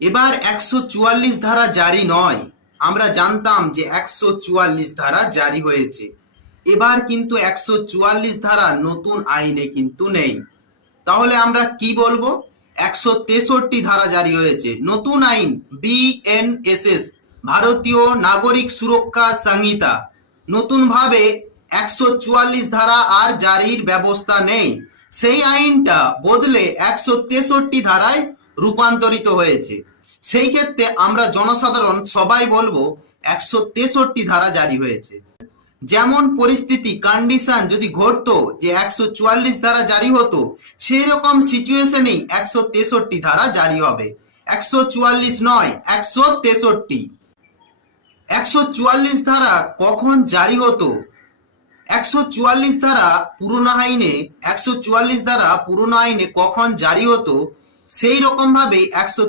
এবার 144 ধারা জারি নয়, আমরা জানতাম যে 144 ধারা জারি হয়েছে। এবার কিন্তু 144 ধারা নতুন আইনে কিন্তু নেই। তাহলে আমরা কি বলবো? 163 ধারা জারি হয়েছে, নতুন আইন বিএনএসএস, ভারতীয় নাগরিক সুরক্ষা সংহিতা। নতুন ভাবে 144 ধারা আর জারির ব্যবস্থা নেই, সেই আইনটা বদলে 163 ধারায় রূপান্তরিত হয়েছে। সেই ক্ষেত্রে আমরা জনসাধারণ সবাই বলবো 163 ধারা জারি হয়েছে। যেমন পরিস্থিতি কন্ডিশন যদি ঘটতো যে 144 ধারা জারি হতো, সেই রকম সিচুয়েশনেই 163 ধারা জারি হবে। 144 নয়, 163। 144 ধারা কখন জারি হতো? 144 ধারা পুরনো আইনে 144 ধারা পুরনো আইনে কখন জারি হতো, সেই রকম ভাবে